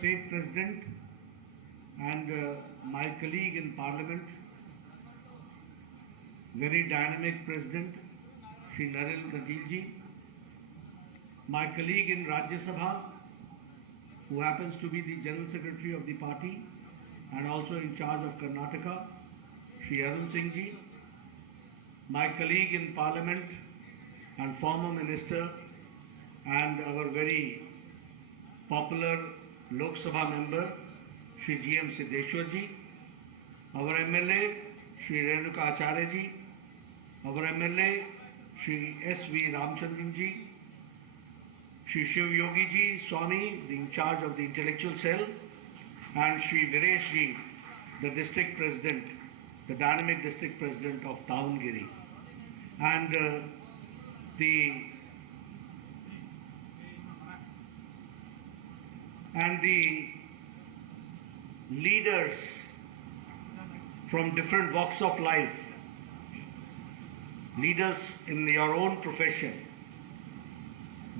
State President and my colleague in Parliament, very dynamic President, Shri Nadda, my colleague in Rajya Sabha, who happens to be the General Secretary of the party and also in charge of Karnataka, Shri Singh ji, my colleague in Parliament and former Minister and our very popular Lok Sabha member, Shri G.M. Siddeshwar ji, our MLA, Shri Renuka Acharya ji, our MLA, Shri S.V. Ramchandran ji, Shri Shiv Yogi ji Swami, the in charge of the intellectual cell, and Shri Viresh ji, the district president, the dynamic district president of Davanagere, and the leaders from different walks of life, leaders in your own profession,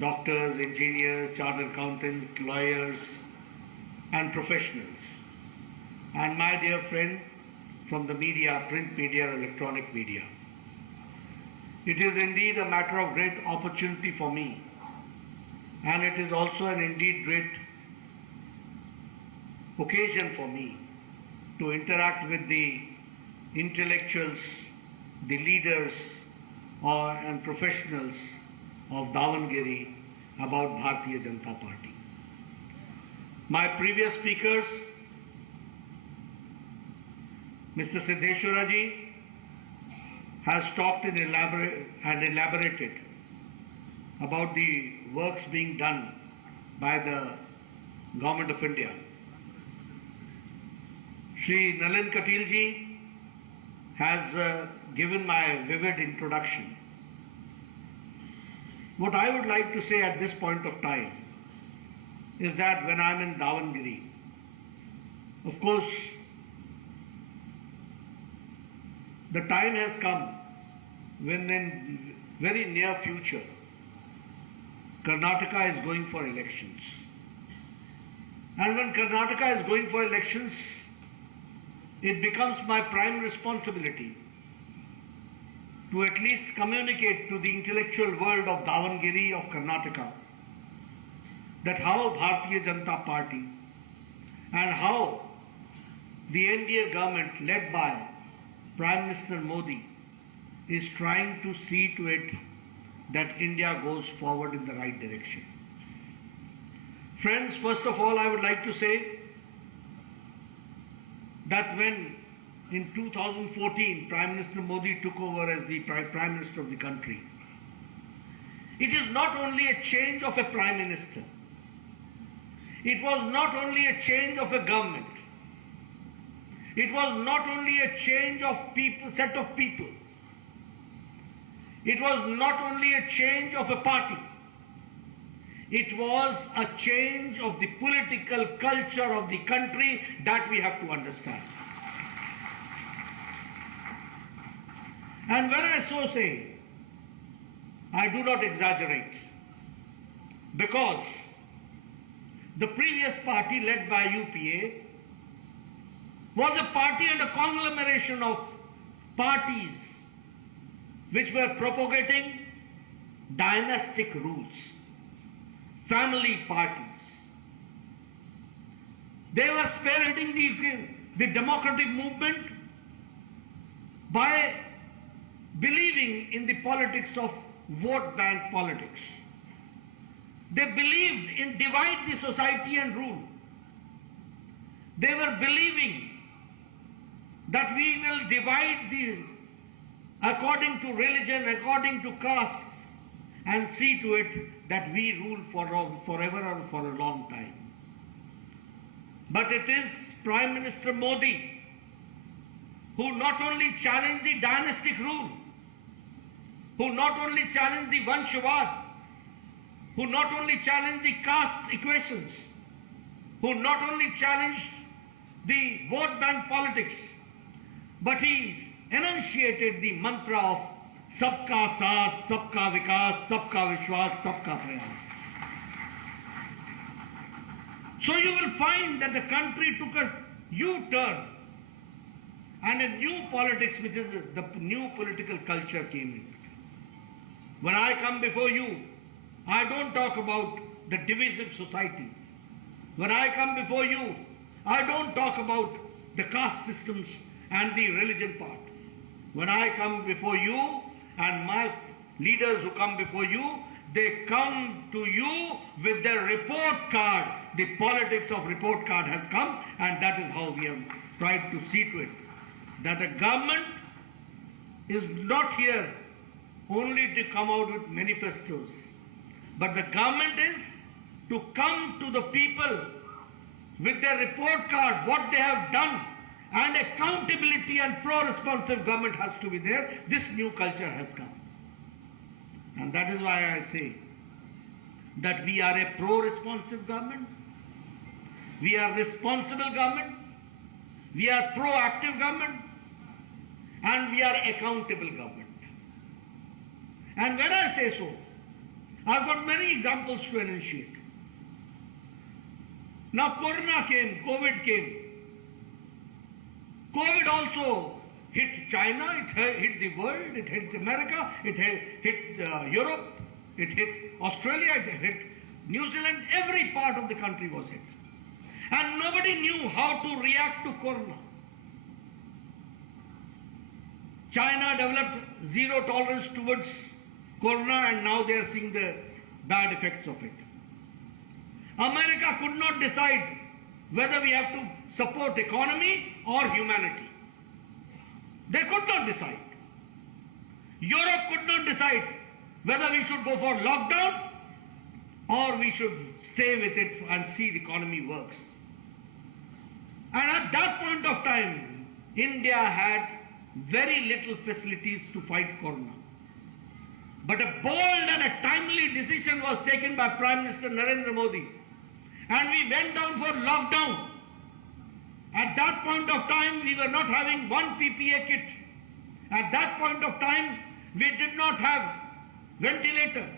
doctors, engineers, chartered accountants, lawyers, and professionals, and my dear friend from the media, print media, electronic media. It is indeed a matter of great opportunity for me, and it is also an indeed great occasion for me to interact with the intellectuals, the leaders and professionals of Davanagere about Bharatiya Janata Party. My previous speakers, Mr. Siddeshwara ji has talked and elaborated about the works being done by the Government of India. Shri Nalin Katil ji has given my vivid introduction. What I would like to say at this point of time is that when I am in Davanagere, of course, the time has come when in very near future, Karnataka is going for elections. And when Karnataka is going for elections, it becomes my prime responsibility to at least communicate to the intellectual world of Davanagere, of Karnataka, that how Bharatiya Janata Party and how the NDA government led by Prime Minister Modi is trying to see to it that India goes forward in the right direction. Friends, first of all, I would like to say that when in 2014 Prime Minister Modi took over as the Prime Minister of the country, it is not only a change of a Prime Minister, it was not only a change of a government, it was not only a change of people, set of people, it was not only a change of a party, it was a change of the political culture of the country that we have to understand. And when I so say, I do not exaggerate, because the previous party led by UPA was a party and a conglomeration of parties which were propagating dynastic rules, family parties. They were spearheading the democratic movement by believing in the politics of vote bank politics. They believed in divide the society and rule. They were believing that we will divide these according to religion, according to castes, and see to it that we rule forever or for a long time. But it is Prime Minister Modi who not only challenged the dynastic rule, who not only challenged the Vanshavad, who not only challenged the caste equations, who not only challenged the vote bank politics, but he enunciated the mantra of Sabka Saath, Sabka Vikas, Sabka Vishwas, Sabka Prayas. So you will find that the country took a U-turn and a new politics, which is the new political culture, came in. When I come before you, I don't talk about the divisive society. When I come before you, I don't talk about the caste systems and the religion part. When I come before you and my leaders who come before you, they come to you with their report card. The politics of report card has come, and that is how we have tried to see to it. That a government is not here only to come out with manifestos, but the government is to come to the people with their report card, what they have done, and accountability and pro-responsive government has to be there. This new culture has come. And that is why I say that we are a pro-responsive government, we are responsible government, we are proactive government, and we are accountable government. And when I say so, I've got many examples to enunciate. Now Corona came, COVID came. COVID also hit China, it hit the world, it hit America, it hit Europe, it hit Australia, it hit New Zealand, every part of the country was hit. And nobody knew how to react to Corona. China developed zero tolerance towards Corona, and now they are seeing the bad effects of it. America could not decide whether we have to support economy or humanity. They could not decide. Europe could not decide whether we should go for lockdown or we should stay with it and see the economy works. And at that point of time, India had very little facilities to fight Corona. But a bold and a timely decision was taken by Prime Minister Narendra Modi, and we went down for lockdown. At that point of time, we were not having one PPE kit. At that point of time, we did not have ventilators.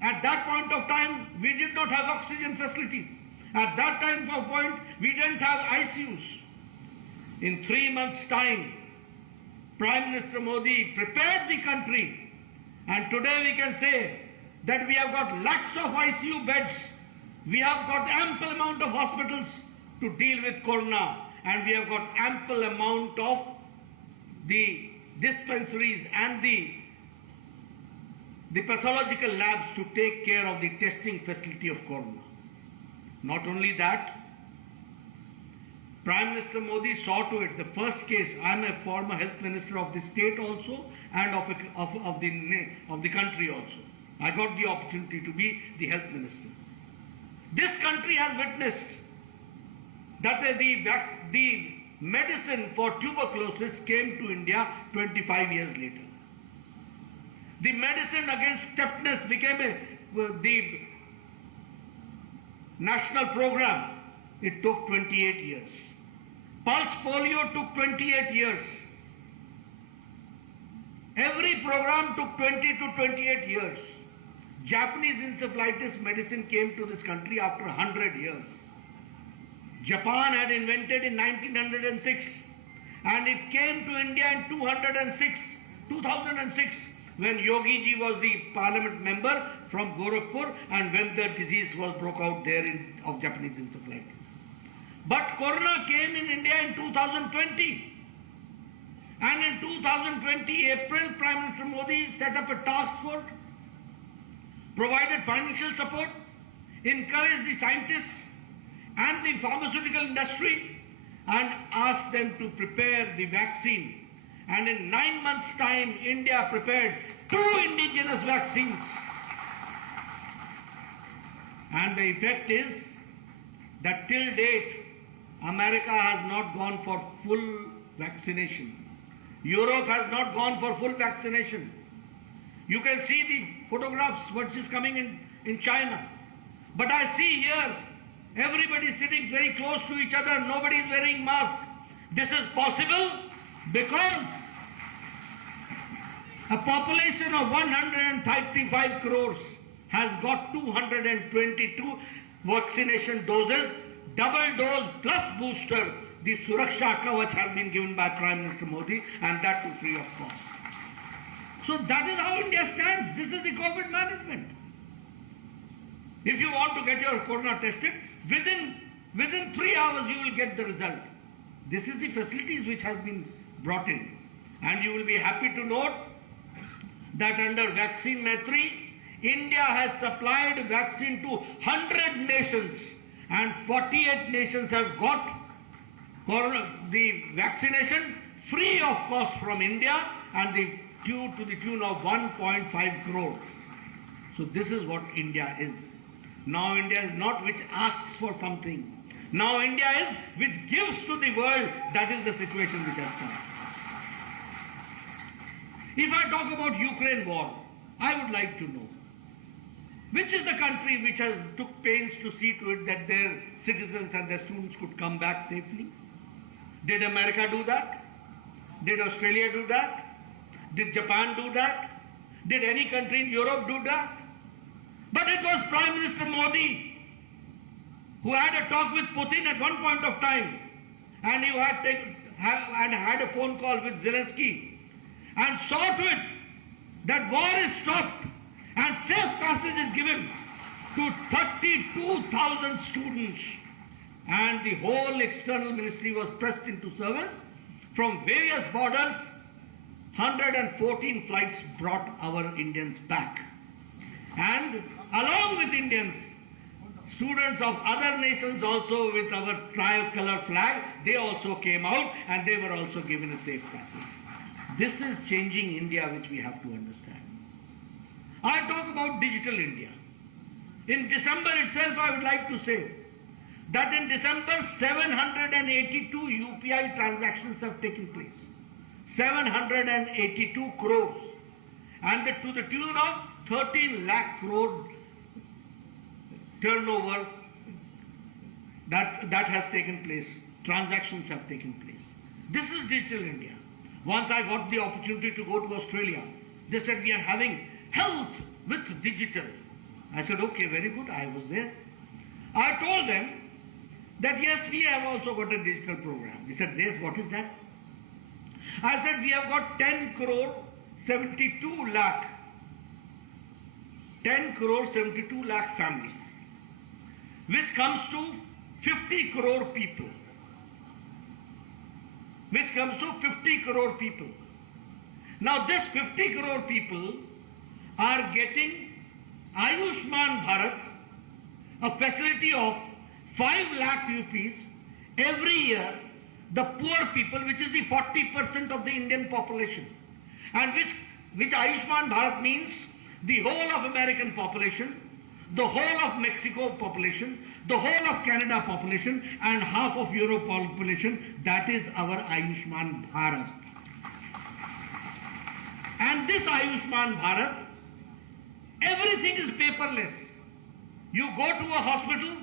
At that point of time, we did not have oxygen facilities. At that time of point, we didn't have ICUs. In 3 months' time, Prime Minister Modi prepared the country, and today we can say that we have got lakhs of ICU beds. We have got ample amount of hospitals to deal with Corona, and we have got ample amount of the dispensaries and the pathological labs to take care of the testing facility of Corona. Not only that, Prime Minister Modi saw to it, the first case, I am a former health minister of the state also and of the country also. I got the opportunity to be the health minister. This country has witnessed that the medicine for tuberculosis came to India 25 years later. The medicine against tetanus became the national program. It took 28 years. Pulse polio took 28 years. Every program took 20 to 28 years. Japanese encephalitis medicine came to this country after 100 years. Japan had invented in 1906, and it came to India in 2006, when Yogi ji was the parliament member from Gorakhpur, and when the disease was broke out there of Japanese encephalitis. But Corona came in India in 2020. And in 2020 April, Prime Minister Modi set up a task force, provided financial support, encouraged the scientists and the pharmaceutical industry, and asked them to prepare the vaccine. And in 9 months' time, India prepared 2 indigenous vaccines. And the effect is that till date, America has not gone for full vaccination. Europe has not gone for full vaccination. You can see the photographs, what is coming in China. But I see here, everybody is sitting very close to each other, nobody is wearing mask. This is possible because a population of 135 crores has got 222 vaccination doses double dose plus booster, the Suraksha Kavach has been given by Prime Minister Modi, and that too free of cost. So that is how India stands. This is the COVID management. If you want to get your corona tested, within 3 hours you will get the result. This is the facilities which has been brought in. And you will be happy to note that under Vaccine Maitri, India has supplied vaccine to 100 nations, and 48 nations have got the vaccination free of cost from India, and to the tune of 1.5 crore. So this is what India is. Now India is not which asks for something. Now India is which gives to the world. That is the situation which has come. If I talk about Ukraine war, I would like to know, which is the country which has took pains to see to it that their citizens and their students could come back safely? Did America do that? Did Australia do that? Did Japan do that? Did any country in Europe do that? But it was Prime Minister Modi who had a talk with Putin at one point of time, and he had a phone call with Zelensky, and saw to it that war is stopped and safe passage is given to 32,000 students, and the whole external ministry was pressed into service. From various borders, 114 flights brought our Indians back. And along with Indians, students of other nations also with our tricolor flag, they also came out and they were also given a safe passage. This is changing India, which we have to understand. I talk about digital India. In December itself, I would like to say that in December, 782 UPI transactions have taken place. 782 crores. And to the tune of 13 lakh crore turnover that has taken place. Transactions have taken place. This is digital India. Once I got the opportunity to go to Australia, they said we are having health with digital. I said, okay, very good. I was there. I told them that yes, we have also got a digital program. They said, yes, what is that? I said, we have got 10 crore 72 lakh families, which comes to 50 crore people. Now this 50 crore people are getting Ayushman Bharat, a facility of 5 lakh rupees every year, the poor people, which is the 40% of the Indian population, and which Ayushman Bharat means the whole of American population, the whole of Mexico population, the whole of Canada population, and half of Europe population. That is our Ayushman Bharat. And this Ayushman Bharat, everything is paperless. You go to a hospital,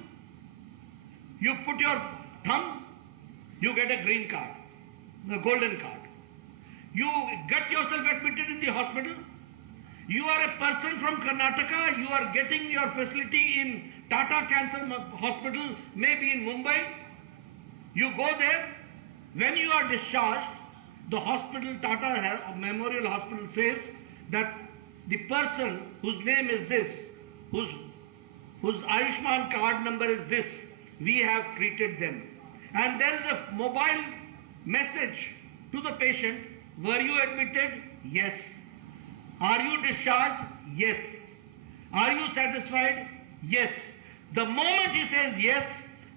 you put your thumb, you get a green card, the golden card. You get yourself admitted in the hospital. You are a person from Karnataka, you are getting your facility in Tata Cancer Hospital, maybe in Mumbai. You go there. When you are discharged, the hospital, Tata Memorial Hospital, says that the person whose name is this, whose Ayushman card number is this, we have treated them. And there is a mobile message to the patient. Were you admitted? Yes. Are you discharged? Yes. Are you satisfied? Yes. The moment he says yes,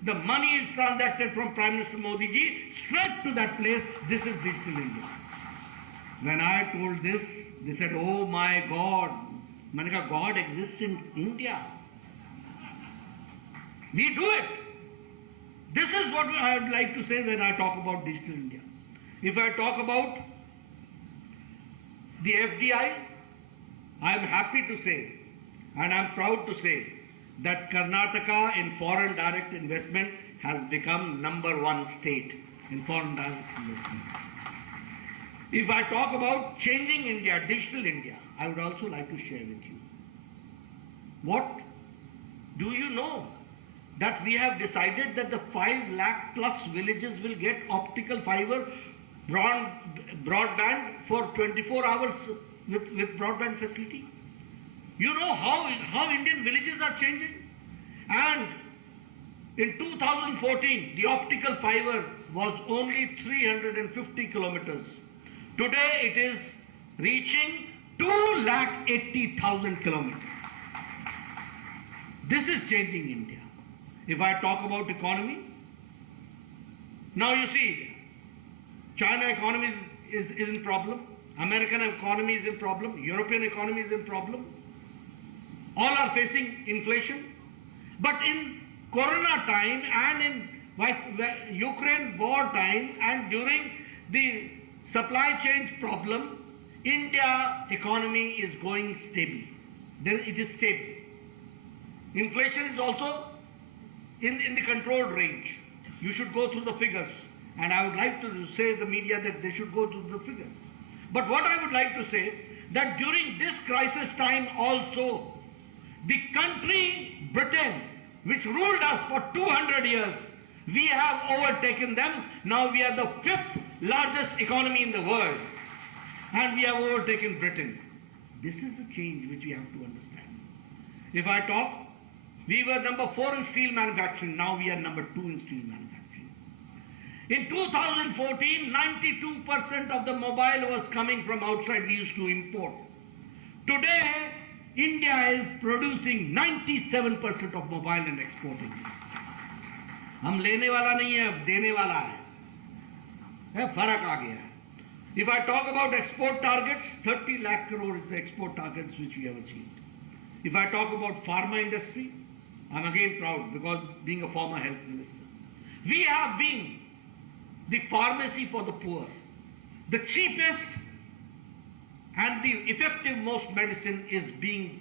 the money is transacted from Prime Minister Modi ji straight to that place. This is digital India. When I told this, they said, oh my God. Manika, God exists in India. We do it. This is what I would like to say when I talk about digital India. If I talk about the FDI, I am happy to say, and I am proud to say, that Karnataka in foreign direct investment has become #1 state in foreign direct investment. If I talk about changing India, digital India, I would also like to share with you. What do you know that we have decided that the 5 lakh plus villages will get optical fiber broadband for 24 hours with broadband facility. You know how Indian villages are changing? And in 2014, the optical fiber was only 350 kilometers. Today it is reaching 2,80,000 kilometers. This is changing India. If I talk about economy, now you see, China economy is in problem, American economy is in problem, European economy is in problem. All are facing inflation. But in Corona time and in Ukraine war time and during the supply chain problem, India economy is going stable. Then it is stable. Inflation is also in the controlled range. You should go through the figures. And I would like to say to the media that they should go through the figures. But what I would like to say, that during this crisis time also, the country Britain, which ruled us for 200 years, we have overtaken them. Now we are the 5th largest economy in the world. And we have overtaken Britain. This is a change which we have to understand. If I talk, we were number 4 in steel manufacturing. Now we are number 2 in steel manufacturing. In 2014, 92% of the mobile was coming from outside. We used to import. Today, India is producing 97% of mobile and exporting. हम लेने वाला नहीं है, अब देने वाला है फर्क आ गया है. If I talk about export targets, 30 lakh crore is the export targets which we have achieved. If I talk about pharma industry, I'm again proud because being a former health minister. We have been the pharmacy for the poor. The cheapest and the effective most medicine is being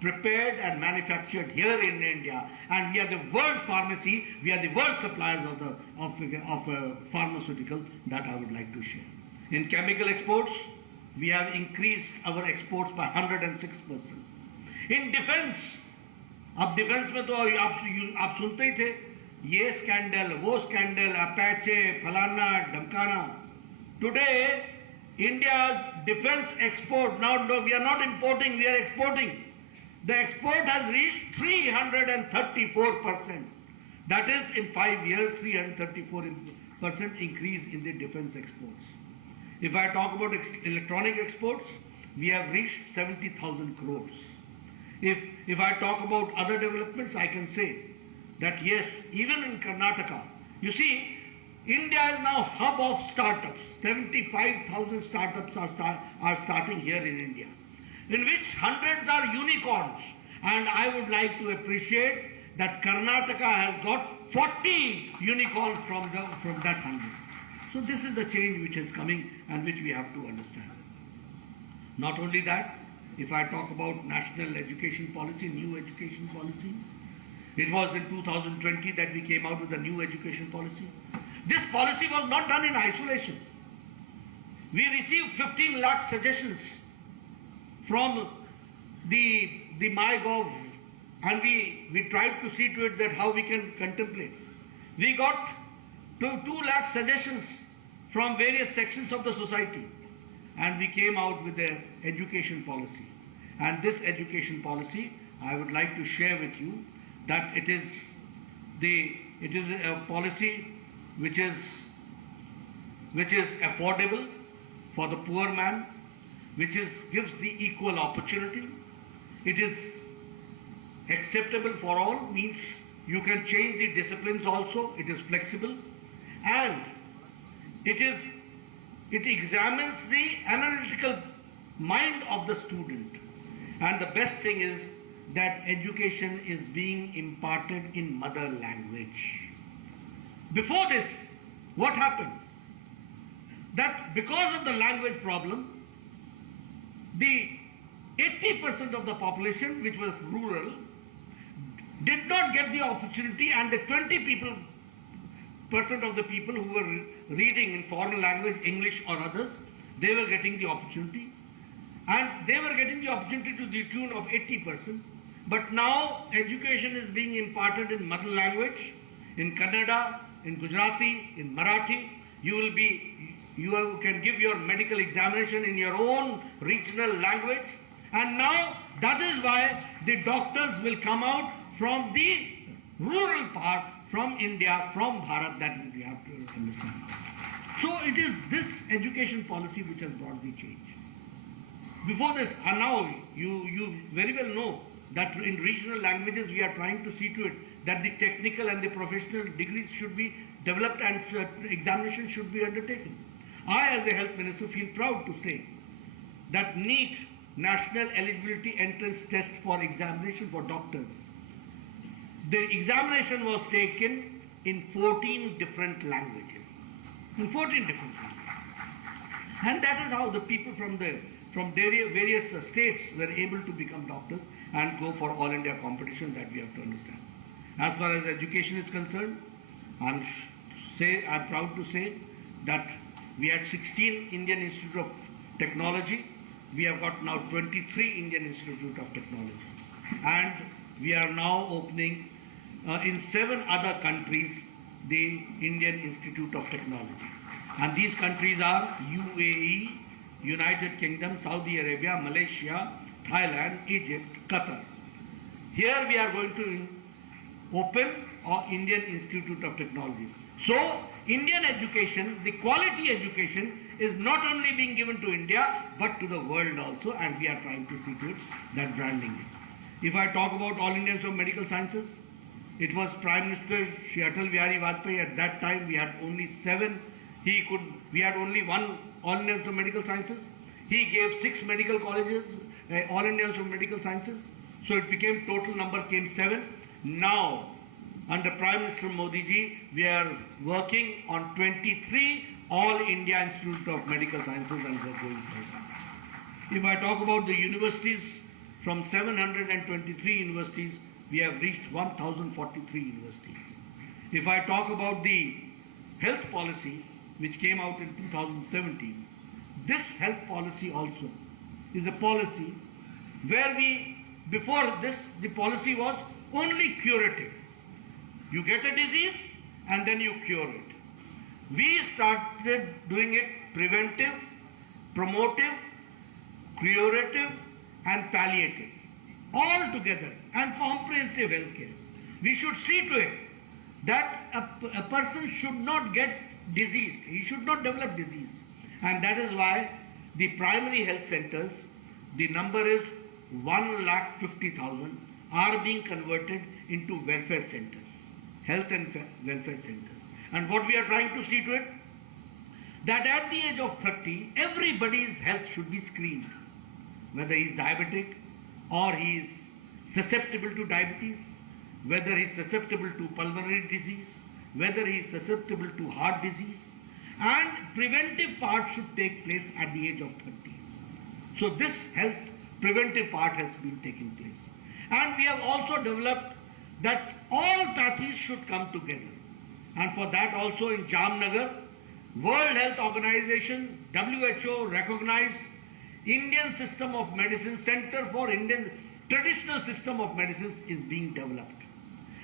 prepared and manufactured here in India, and we are the world pharmacy, we are the world suppliers of pharmaceutical. That I would like to share. In chemical exports, we have increased our exports by 106%. In defense, अब defence में तो आप सुनते ही थे, ये scandal, वो scandal, अपैचे, फलाना, ढमकाना. Today, India's defense export, now we are not importing, we are exporting. The export has reached 334%. That is, in 5 years, 334% increase in the defense exports. If I talk about electronic exports, we have reached 70,000 crores. If I talk about other developments, I can say that yes, even in Karnataka, you see, India is now hub of startups. 75,000 startups are starting here in India, in which hundreds are unicorns. And I would like to appreciate that Karnataka has got 40 unicorns from that 100. So this is the change which is coming and which we have to understand. Not only that, if I talk about national education policy, new education policy, it was in 2020 that we came out with a new education policy. This policy was not done in isolation. We received 15 lakh suggestions from the MyGov, and we tried to see to it that how we can contemplate. We got 2 lakh suggestions from various sections of the society, and we came out with an education policy. And this education policy, I would like to share with you that it is a policy which is affordable for the poor man, which gives the equal opportunity. It is acceptable for all, means you can change the disciplines also. It is flexible, and it examines the analytical mind of the student. And the best thing is that education is being imparted in mother language. Before this, what happened? That because of the language problem, the 80% of the population, which was rural, did not get the opportunity, and the 20% of the people who were reading in foreign language, English or others, they were getting the opportunity. And they were getting the opportunity to the tune of 80%. But now education is being imparted in mother language, in Kannada, in Gujarati, in Marathi. You can give your medical examination in your own regional language. And now that is why the doctors will come out from the rural part, from India, from Bharat, that we have to understand. So it is this education policy which has brought the change. Before this, and now you very well know that in regional languages we are trying to see to it that the technical and the professional degrees should be developed and examination should be undertaken. I, as a health minister, feel proud to say that NEET, National Eligibility Entrance Test for examination for doctors, the examination was taken in 14 different languages. In 14 different languages. And that is how the people from various states were able to become doctors and go for all India competition, that we have to understand. As far as education is concerned, I'm proud to say that we had 16 Indian Institute of Technology. We have got now 23 Indian Institute of Technology. And we are now opening in 7 other countries the Indian Institute of Technology. And these countries are UAE, United Kingdom, Saudi Arabia, Malaysia, Thailand, Egypt, Qatar. Here we are going to open our Indian Institute of Technology. So, Indian education, the quality education, is not only being given to India, but to the world also, and we are trying to see to it that branding. If I talk about All Indians of Medical Sciences, it was Prime Minister Shri Atal Bihari Vajpayee. At that time, we had only 7. We had only 1 All Indians of Medical Sciences. He gave 6 medical colleges, All Indians of Medical Sciences. So it became, total number came 7. Now, under Prime Minister Modi ji, we are working on 23 All India Institute of Medical Sciences, and we are going further. If I talk about the universities, from 723 universities, we have reached 1043 universities. If I talk about the health policy, which came out in 2017, this health policy also is a policy where before this, the policy was only curative. You get a disease and then you cure it. We started doing it preventive, promotive, curative and palliative, all together, and comprehensive healthcare. We should see to it that a person should not get diseased, he should not develop disease. And that is why the primary health centers, the number is 150,000, are being converted into welfare centers, health and welfare centers. And what we are trying to see to it, that at the age of 30, everybody's health should be screened, whether he is diabetic or he is susceptible to diabetes, whether he is susceptible to pulmonary disease, whether he is susceptible to heart disease, and preventive part should take place at the age of 30. So this health preventive part has been taking place. And we have also developed that all pathies should come together. And for that also in Jamnagar, World Health Organization, WHO recognized Indian System of Medicine, Center for Indian Traditional System of Medicines is being developed.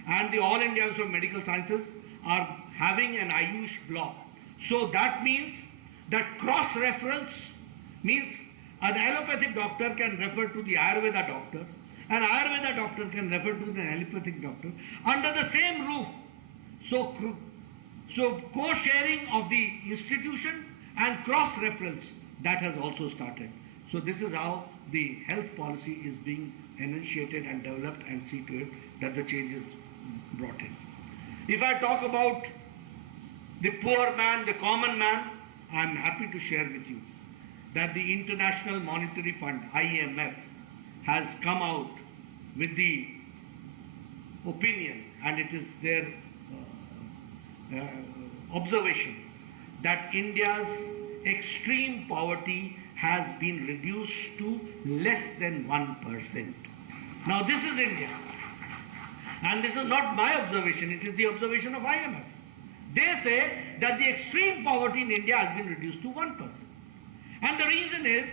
And the All Indians of Medical Sciences are having an Ayush block. So that means that cross-reference means an allopathic doctor can refer to the Ayurveda doctor, an Ayurveda doctor can refer to the allopathic doctor under the same roof. So co-sharing of the institution and cross-reference, that has also started. So this is how the health policy is being initiated and developed, and see to it that the change is brought in. If I talk about the poor man, the common man, I am happy to share with you that the International Monetary Fund, IMF, has come out with the opinion, and it is their observation, that India's extreme poverty has been reduced to less than 1%. Now this is India. And this is not my observation, it is the observation of IMF. They say that the extreme poverty in India has been reduced to 1%. And the reason is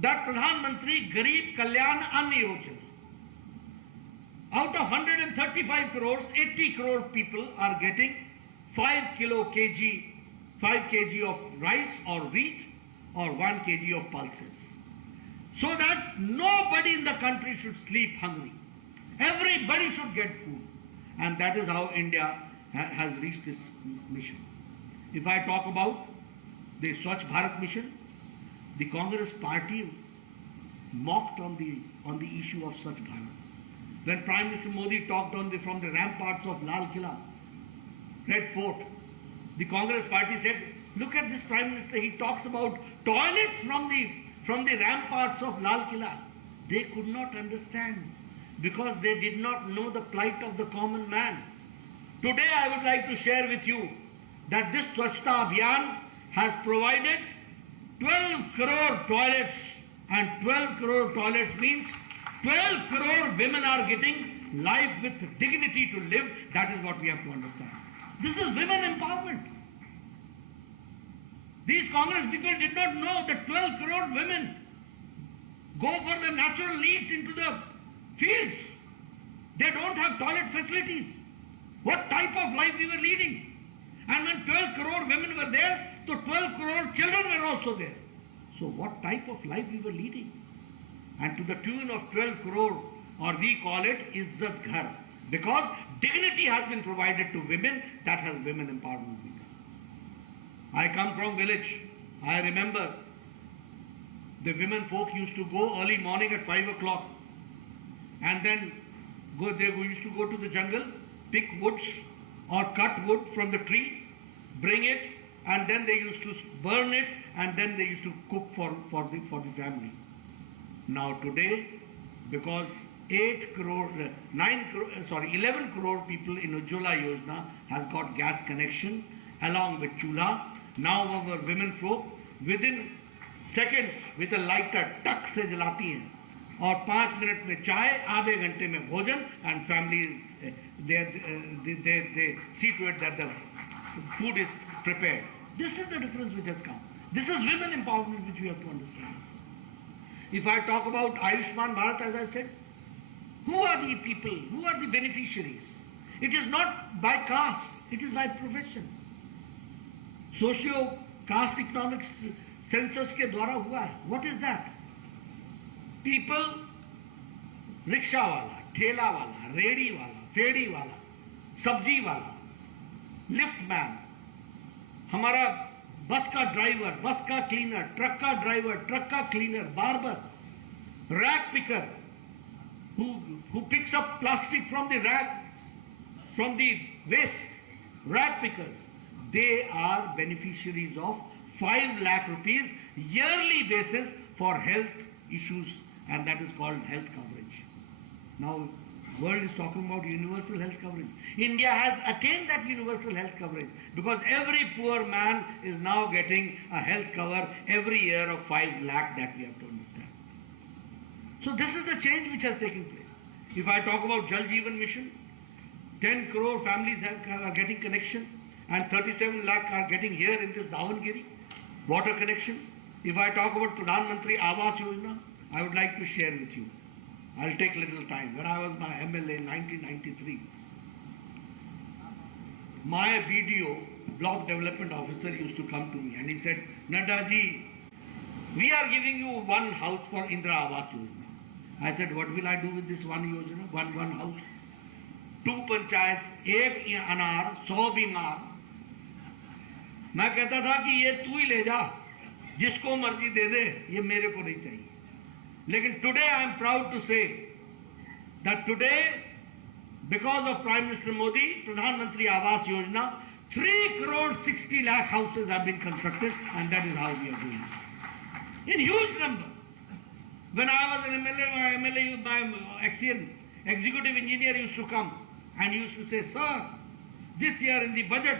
that Pradhan Mantri Garib Kalyan Anna Yojana, Out of 135 crores, 80 crore people are getting 5 kg of rice or wheat or 1 kg of pulses. So that nobody in the country should sleep hungry. Everybody should get food. And that is how India has reached this mission. If I talk about the Swachh Bharat mission, the Congress party mocked on the issue of Swachh Bharat. When Prime Minister Modi talked from the ramparts of Lal Killa, Red Fort, the Congress party said, look at this Prime Minister, he talks about toilets from the ramparts of Lal Killa. They could not understand because they did not know the plight of the common man. Today I would like to share with you that this Swachhta Abhiyan has provided 12 crore toilets, and 12 crore toilets means 12 crore women are getting life with dignity to live. That is what we have to understand. This is women empowerment. These Congress people did not know that 12 crore women go for their natural needs into the fields. They don't have toilet facilities. What type of life we were leading? And when 12 crore women were there, so 12 crore children were also there. So what type of life we were leading? And to the tune of 12 crore, or we call it Izzat Ghar, because dignity has been provided to women, that has women empowerment been done. I come from village. I remember the women folk used to go early morning at 5 o'clock and then they used to go to the jungle, pick woods or cut wood from the tree, bring it, and then they used to burn it, and then they used to cook for the family. Now today, because 11 crore people in Ujjwala Yojana has got gas connection along with chulha. Now our women folk within seconds with a lighter tuck se jalati hain, और 5 minute में चाय, आधे घंटे में भोजन, and families they see to it that the food is prepared. This is the difference which has come. This is women empowerment which we have to understand. If I talk about Ayushman Bharat, as I said, who are the people? Who are the beneficiaries? It is not by caste, it is by profession. Socio-caste economics census के द्वारा हुआ है. What is that? People, rickshaw wala, ठेला wala, ready wala, फेड़ी wala, सब्जी wala, lift man, हमारा बस का driver, बस का क्लीनर, ट्रक का ड्राइवर, ट्रक का cleaner, barber, rack picker, who picks up plastic from the rack, from the waste, rack pickers, they are beneficiaries of 5 lakh rupees yearly basis for health issues, and that is called health coverage. Now, world is talking about universal health coverage. India has attained that universal health coverage because every poor man is now getting a health cover every year of 5 lakh, that we have to understand. So this is the change which has taken place. If I talk about Jal Jeevan Mission, 10 crore families are getting connection, and 37 lakh are getting here in this Davanagere water connection. If I talk about Pradhan Mantri Awas Yojana, I would like to share with you. I'll take little time. When I was my MLA in 1993, my BDO, Block Development Officer, used to come to me and he said, Nadda ji, we are giving you one house for Indra Awas Yojana. I said, what will I do with this one Yojana, one house? 2 panchayats, 1 anar, 100 बीमार. मैं कहता था कि ये तू ही ले जा, जिसको मर्जी दे दे, ये मेरे को नहीं चाहिए. लेकिन today I am proud to say that today, because of Prime Minister Modi, Pradhan Mantri Awas Yojana, 3 crore 60 lakh houses have been constructed, and that is how we are doing it. In huge number. When I was an MLA, my executive engineer used to come and he used to say, sir, this year in the budget,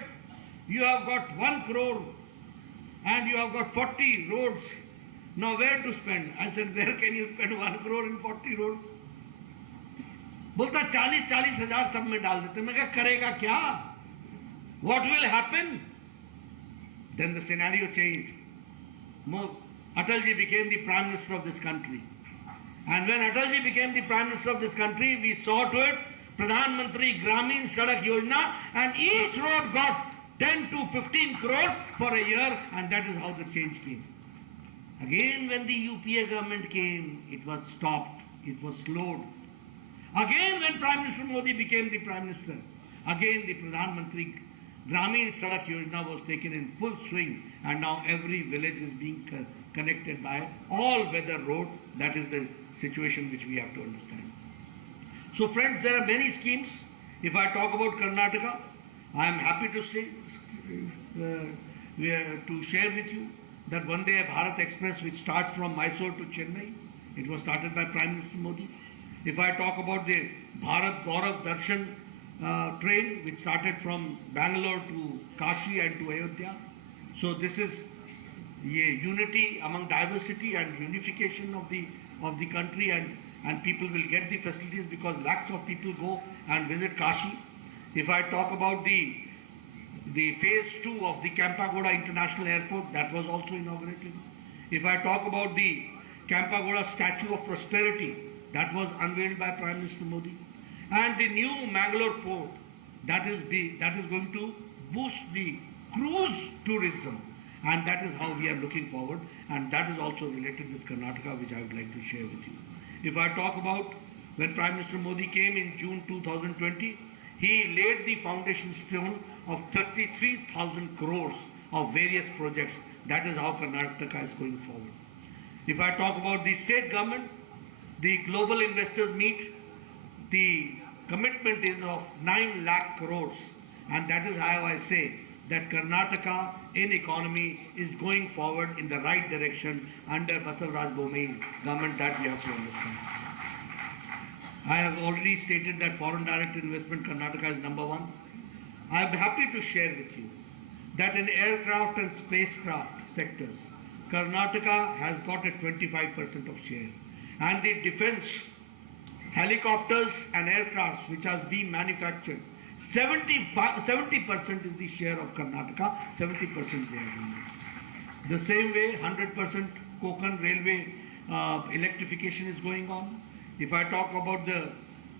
you have got 1 crore and you have got 40 roads. Now where to spend? I said, where can you spend 1 crore in 40 roads? बोलता 40-40 हजार सब में डाल देते. मैं कहा करेगा क्या? What will happen? Then the scenario changed. Atalji became the Prime Minister of this country. And when Atalji became the Prime Minister of this country, we saw to it Pradhan Mantri Gramin Sadak Yojana, and each road got 10 to 15 crores for a year, and that is how the change came. Again, when the UPA government came, it was stopped, it was slowed. Again, when Prime Minister Modi became the Prime Minister, again the Pradhan Mantri Gramin Sadak Yojana was taken in full swing, and now every village is being connected by all-weather road. That is the situation which we have to understand. So friends, there are many schemes. If I talk about Karnataka, I am happy to say, to share with you that Vande Bharat Express, which starts from Mysore to Chennai, it was started by Prime Minister Modi. If I talk about the Bharat Gaurav Darshan train, which started from Bangalore to Kashi and to Ayodhya, so this is unity among diversity and unification of the country, and people will get the facilities because lakhs of people go and visit Kashi. If I talk about the phase 2 of the Kempagoda International Airport, that was also inaugurated. If I talk about the Kempagoda Statue of Prosperity, that was unveiled by Prime Minister Modi. And the new Mangalore port, that is going to boost the cruise tourism. And that is how we are looking forward. And that is also related with Karnataka, which I would like to share with you. If I talk about when Prime Minister Modi came in June 2020, he laid the foundation stone of 33,000 crores of various projects. That is how Karnataka is going forward. If I talk about the state government, the global investors meet, the commitment is of 9 lakh crores. And that is how I say that Karnataka in economy is going forward in the right direction under Basavaraj Bommai government. That we have to understand. I have already stated that foreign direct investment, Karnataka is number 1. I am happy to share with you that in aircraft and spacecraft sectors, Karnataka has got a 25% of share. And the defense helicopters and aircrafts which are being manufactured, 70% is the share of Karnataka, 70% they are doing it. The same way, 100% Konkan railway electrification is going on. If I talk about the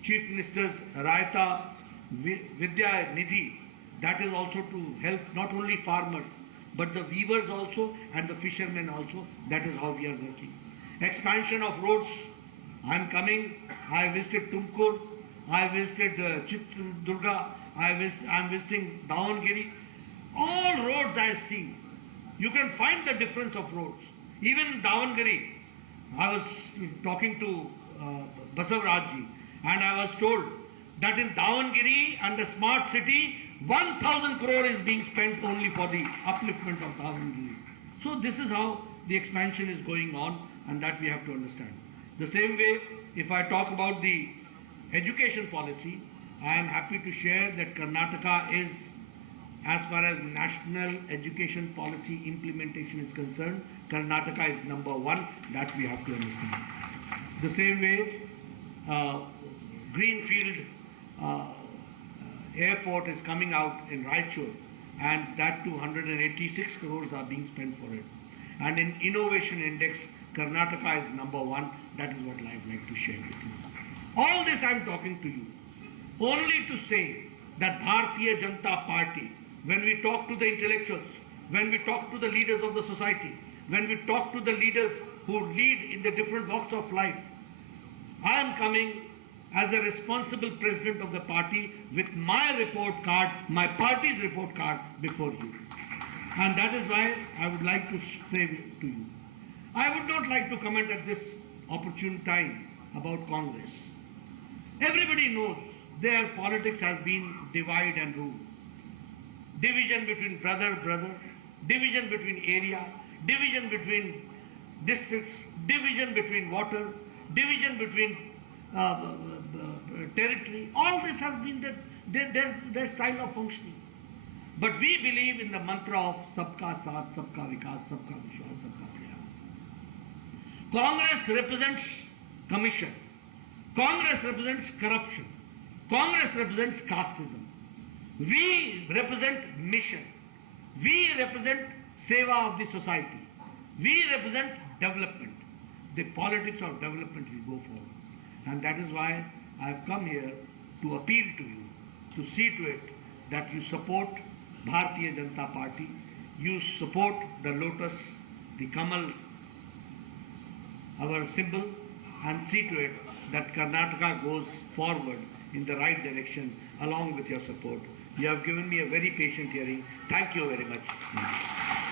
Chief Minister's Rayata Vidya Nidhi, that is also to help not only farmers, but the weavers also and the fishermen also. That is how we are working. Expansion of roads. I am coming. I visited Tumkur. I visited Chitradurga. I am visiting Davanagere. All roads I see. You can find the difference of roads. Even in Davanagere, I was talking to Basavarajji, and I was told that in Davanagere and the smart city, 1,000 crore is being spent only for the upliftment of Davanagere. So this is how the expansion is going on, and that we have to understand. The same way, if I talk about the education policy, I am happy to share that Karnataka is, as far as national education policy implementation is concerned, Karnataka is number 1. That we have to understand. The same way, Greenfield airport is coming out in Raichur, and that 286 crores are being spent for it. And in innovation index, Karnataka is number 1. That is what I would like to share with you. All this I am talking to you only to say that Bharatiya Janata Party, when we talk to the intellectuals, when we talk to the leaders of the society, when we talk to the leaders who lead in the different walks of life, I am coming as a responsible president of the party with my report card, my party's report card before you. And that is why I would like to say to you, I would not like to comment at this opportune time about Congress. Everybody knows their politics has been divide and rule. Division between brother, division between area, division between districts, division between water, division between territory. All this has been their style of functioning. But we believe in the mantra of Sabka Saath, Sabka Vikas, Sabka Vishwas, Sabka Prayas. Congress represents commission. Congress represents corruption. Congress represents casteism. We represent mission. We represent seva of the society. We represent development. the politics of development will go forward. And that is why I have come here to appeal to you, to see to it that you support Bharatiya Janata Party, you support the lotus, the Kamal, our symbol, and see to it that Karnataka goes forward in the right direction along with your support. You have given me a very patient hearing. Thank you very much.